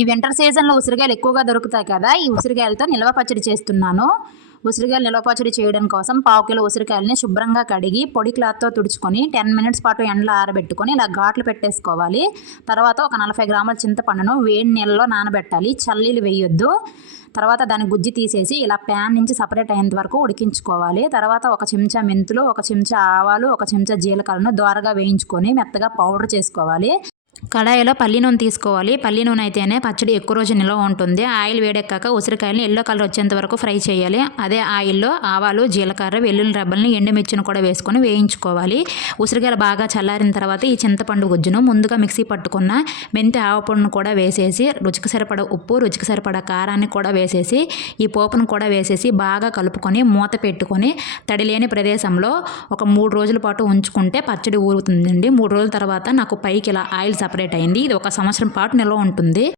ఈ వింటర్ సీజన్లో ఉసిరికాయలు ఎక్కువగా దొరుకుతాయి కదా, ఈ ఉసిరికాయలతో నిల్వ పచ్చడి చేస్తున్నాను. ఉసిరికాయలు నిల్వ పచ్చడి చేయడం కోసం 1/2 కిలో ఉసిరికాయలని శుభ్రంగా కడిగి పొడి క్లాత్తో తుడుచుకొని 10 మినిట్స్ పాటు ఎండలో ఆరబెట్టుకొని ఇలా ఘాట్లు పెట్టేసుకోవాలి. తర్వాత ఒక 40 గ్రాముల చింతపండును వేడి నీళ్ళలో నానబెట్టాలి, చల్లీలు వేయొద్దు. తర్వాత దాని గుజ్జు తీసేసి ఇలా ప్యాన్ నుంచి సపరేట్ అయ్యేంత వరకు ఉడికించుకోవాలి. తర్వాత ఒక చెంచా మెంతులు, ఒక చెంచా ఆవాలు, ఒక చెంచా జీలకర్రను దోరగా వేయించుకొని మెత్తగా పౌడర్ చేసుకోవాలి. కడాయిలో పల్లి నూనె తీసుకోవాలి. పల్లి నూనె అయితేనే పచ్చడి ఎక్కువ రోజు నిల్వ ఉంటుంది. ఆయిల్ వేడెక్కాక ఉసిరికాయలను ఎల్లో కలర్ వచ్చేంత వరకు ఫ్రై చేయాలి. అదే ఆయిల్లో ఆవాలు, జీలకర్ర, వెల్లుల్లి రెబ్బల్ని, ఎండుమిర్చిని కూడా వేసుకొని వేయించుకోవాలి. ఉసిరికాయలు బాగా చల్లారిన తర్వాత ఈ చింతపండు గుజ్జును ముందుగా మిక్సీ పట్టుకున్న మెంతి ఆవపొడిని కూడా వేసేసి రుచికి సరిపడ ఉప్పు, రుచికి సరిపడ కారాన్ని కూడా వేసేసి ఈ పోపును కూడా వేసేసి బాగా కలుపుకొని మూత పెట్టుకొని తడిలేని ప్రదేశంలో ఒక 3 రోజుల పాటు ఉంచుకుంటే పచ్చడి ఊరుతుందండి. 3 రోజుల తర్వాత నాకు పైకి ఇలా ఆయిల్ సపరేట్ అయింది. ఇది 1 సంవత్సరం పాటు నిల్వ ఉంటుంది.